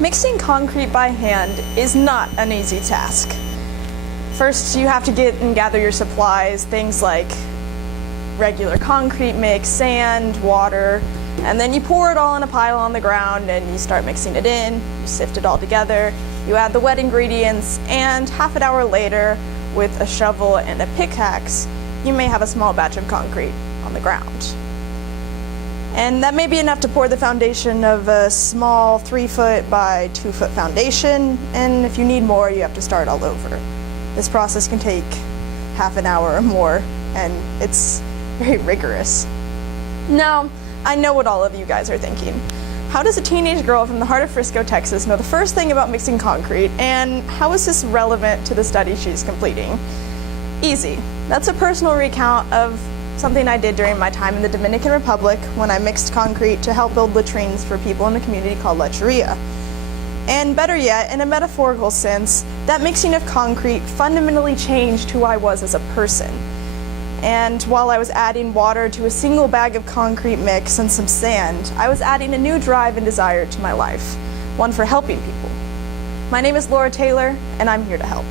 Mixing concrete by hand is not an easy task. First, you have to get and gather your supplies, things like regular concrete mix, sand, water, and then you pour it all in a pile on the ground and you start mixing it in, you sift it all together, you add the wet ingredients, and half an hour later, with a shovel and a pickaxe, you may have a small batch of concrete on the ground. And that may be enough to pour the foundation of a small 3-foot by 2-foot foundation, and if you need more, you have to start all over. This process can take half an hour or more, and it's very rigorous. Now, I know what all of you guys are thinking. How does a teenage girl from the heart of Frisco, Texas know the first thing about mixing concrete, and how is this relevant to the study she's completing? Easy. That's a personal recount of something I did during my time in the Dominican Republic when I mixed concrete to help build latrines for people in a community called Lecheria. And better yet, in a metaphorical sense, that mixing of concrete fundamentally changed who I was as a person. And while I was adding water to a single bag of concrete mix and some sand, I was adding a new drive and desire to my life, one for helping people. My name is Lora Taylor, and I'm here to help.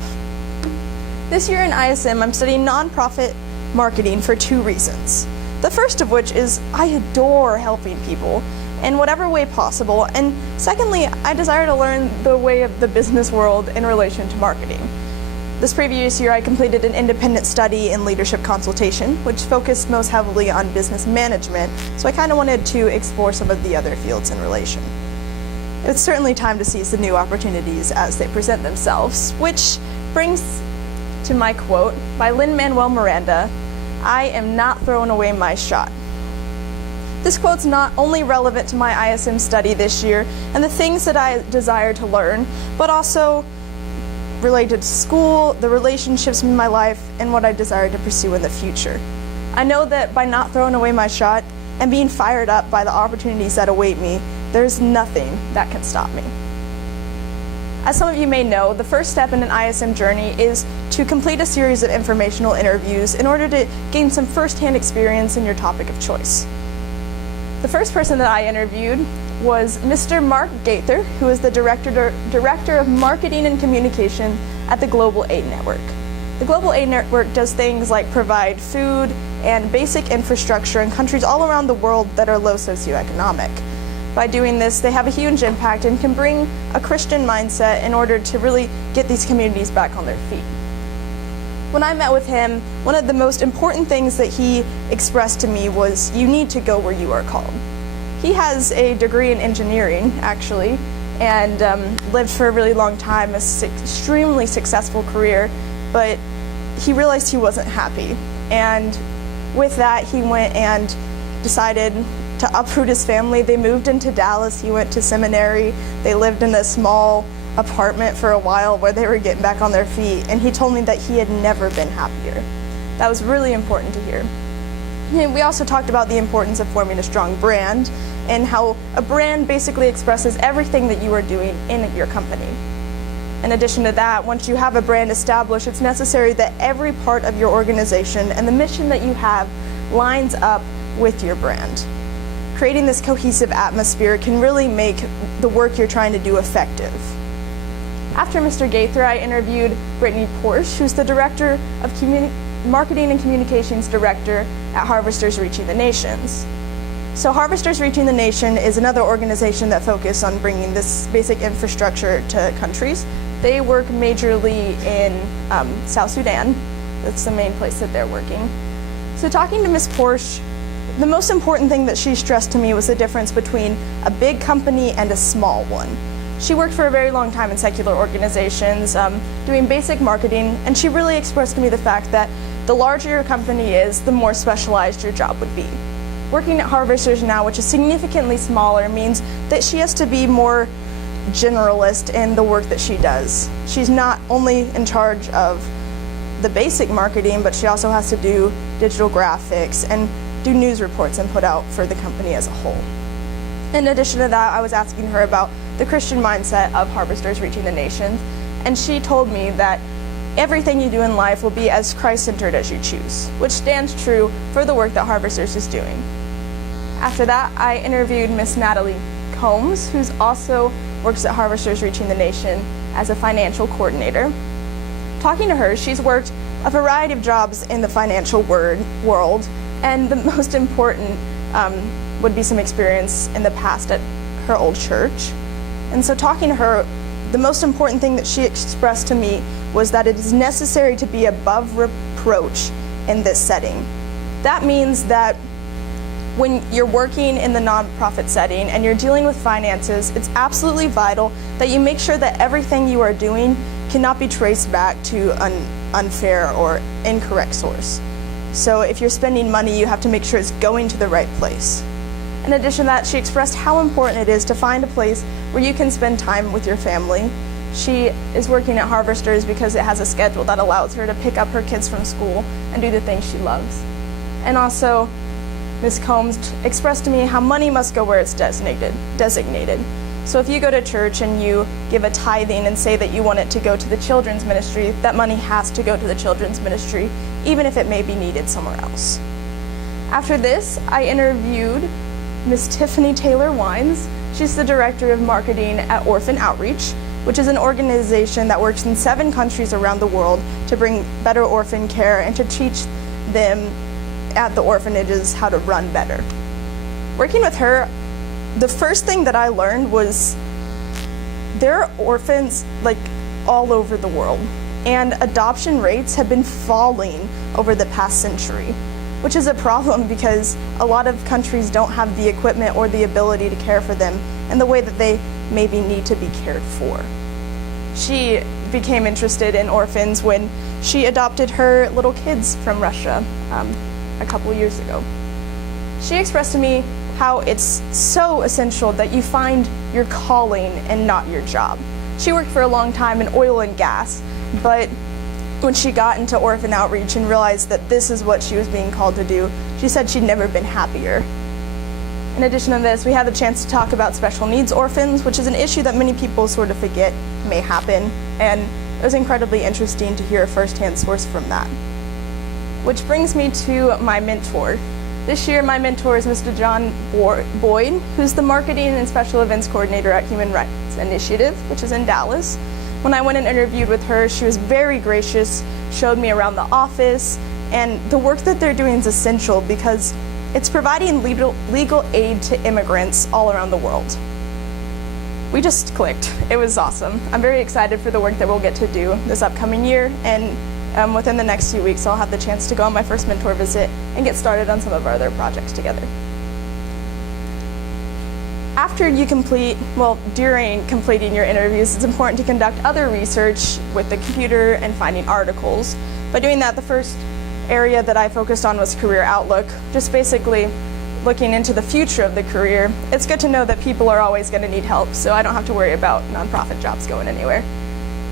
This year in ISM, I'm studying nonprofit marketing for 2 reasons. The first of which is I adore helping people in whatever way possible, and secondly, I desire to learn the way of the business world in relation to marketing. This previous year, I completed an independent study in leadership consultation, which focused most heavily on business management, so I kind of wanted to explore some of the other fields in relation. It's certainly time to seize the new opportunities as they present themselves, which brings to my quote by Lin-Manuel Miranda, "I am not throwing away my shot." This quote's not only relevant to my ISM study this year and the things that I desire to learn, but also related to school, the relationships in my life, and what I desire to pursue in the future. I know that by not throwing away my shot and being fired up by the opportunities that await me, there's nothing that can stop me. As some of you may know, the first step in an ISM journey is to complete a series of informational interviews in order to gain some first-hand experience in your topic of choice. The first person that I interviewed was Mr. Mark Gaither, who is the Director of Marketing and Communication at the Global Aid Network. The Global Aid Network does things like provide food and basic infrastructure in countries all around the world that are low socioeconomic. By doing this, they have a huge impact and can bring a Christian mindset in order to really get these communities back on their feet. When I met with him, one of the most important things that he expressed to me was, you need to go where you are called. He has a degree in engineering, actually, and lived for a really long time, an extremely successful career, but he realized he wasn't happy. And with that, he went and decided to uproot his family. They moved into Dallas. He went to seminary. They lived in a small apartment for a while where they were getting back on their feet, and he told me that he had never been happier. That was really important to hear. And we also talked about the importance of forming a strong brand and how a brand basically expresses everything that you are doing in your company. In addition to that, once you have a brand established, it's necessary that every part of your organization and the mission that you have lines up with your brand. Creating this cohesive atmosphere can really make the work you're trying to do effective. After Mr. Gaither, I interviewed Brittany Porsche, who's the Director of Marketing and Communications Director at Harvesters Reaching the Nations. So Harvesters Reaching the Nation is another organization that focuses on bringing this basic infrastructure to countries. They work majorly in South Sudan. That's the main place that they're working. So talking to Ms. Porsche, the most important thing that she stressed to me was the difference between a big company and a small one. She worked for a very long time in secular organizations, doing basic marketing, and she really expressed to me the fact that the larger your company is, the more specialized your job would be. Working at Harvesters now, which is significantly smaller, means that she has to be more generalist in the work that she does. She's not only in charge of the basic marketing, but she also has to do digital graphics and do news reports and put out for the company as a whole. In addition to that, I was asking her about the Christian mindset of Harvesters Reaching the Nations, and she told me that everything you do in life will be as Christ-centered as you choose, which stands true for the work that Harvesters is doing. After that, I interviewed Miss Natalie Combs, who also works at Harvesters Reaching the Nation as a financial coordinator. Talking to her, she's worked a variety of jobs in the financial world, and the most important would be some experience in the past at her old church. And so talking to her, the most important thing that she expressed to me was that it is necessary to be above reproach in this setting. That means that when you're working in the nonprofit setting and you're dealing with finances, it's absolutely vital that you make sure that everything you are doing cannot be traced back to an unfair or incorrect source. So if you're spending money, you have to make sure it's going to the right place. In addition to that, she expressed how important it is to find a place where you can spend time with your family. She is working at Harvesters because it has a schedule that allows her to pick up her kids from school and do the things she loves. And also, Ms. Combs expressed to me how money must go where it's designated. So if you go to church and you give a tithing and say that you want it to go to the children's ministry, that money has to go to the children's ministry, even if it may be needed somewhere else. After this, I interviewed Ms. Tiffany Taylor Wines. She's the Director of Marketing at Orphan Outreach, which is an organization that works in 7 countries around the world to bring better orphan care and to teach them at the orphanages how to run better. Working with her, the first thing that I learned was there are orphans all over the world, and adoption rates have been falling over the past century, which is a problem because a lot of countries don't have the equipment or the ability to care for them in the way that they maybe need to be cared for. She became interested in orphans when she adopted her little kids from Russia a couple years ago. She expressed to me how it's so essential that you find your calling and not your job. She worked for a long time in oil and gas, but when she got into orphan outreach and realized that this is what she was being called to do, she said she'd never been happier. In addition to this, we had the chance to talk about special needs orphans, which is an issue that many people sort of forget may happen, and it was incredibly interesting to hear a first-hand source from that. Which brings me to my mentor. This year, my mentor is Mr. John Boyd, who's the Marketing and Special Events Coordinator at Human Rights Initiative, which is in Dallas. When I went and interviewed with her, she was very gracious, showed me around the office, and the work that they're doing is essential because it's providing legal aid to immigrants all around the world. We just clicked. It was awesome. I'm very excited for the work that we'll get to do this upcoming year, and within the next few weeks, I'll have the chance to go on my first mentor visit and get started on some of our other projects together. During completing your interviews, it's important to conduct other research with the computer and finding articles. By doing that, the first area that I focused on was career outlook, just basically looking into the future of the career. It's good to know that people are always going to need help, so I don't have to worry about nonprofit jobs going anywhere.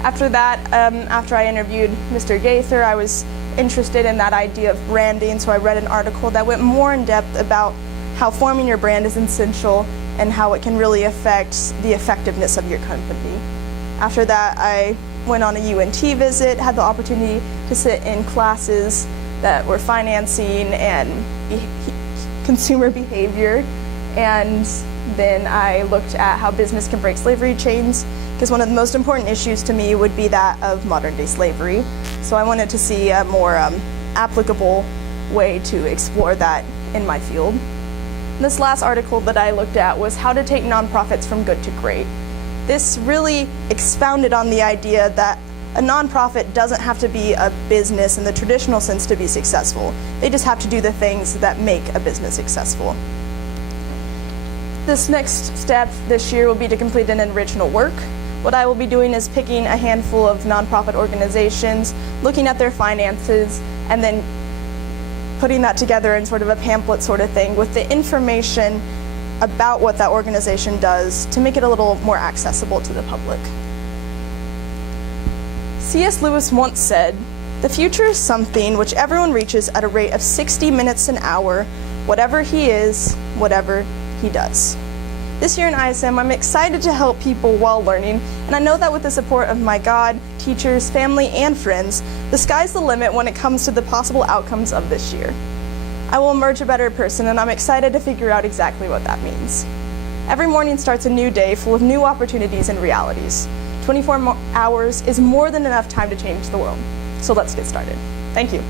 After that, after I interviewed Mr. Gaither, I was interested in that idea of branding, so I read an article that went more in depth about how forming your brand is essential and how it can really affect the effectiveness of your company. After that, I went on a UNT visit, had the opportunity to sit in classes that were financing and consumer behavior, and then I looked at how business can break slavery chains, because one of the most important issues to me would be that of modern day slavery. So I wanted to see a more applicable way to explore that in my field. This last article that I looked at was how to take nonprofits from good to great. This really expounded on the idea that a nonprofit doesn't have to be a business in the traditional sense to be successful. They just have to do the things that make a business successful. This next step this year will be to complete an original work. What I will be doing is picking a handful of nonprofit organizations, looking at their finances, and then putting that together in sort of a pamphlet sort of thing with the information about what that organization does to make it a little more accessible to the public. C.S. Lewis once said, "The future is something which everyone reaches at a rate of 60 minutes an hour, whatever he is, whatever he does." This year in ISM, I'm excited to help people while learning, and I know that with the support of my God, teachers, family, and friends, the sky's the limit when it comes to the possible outcomes of this year. I will emerge a better person, and I'm excited to figure out exactly what that means. Every morning starts a new day full of new opportunities and realities. 24 hours is more than enough time to change the world. So let's get started. Thank you.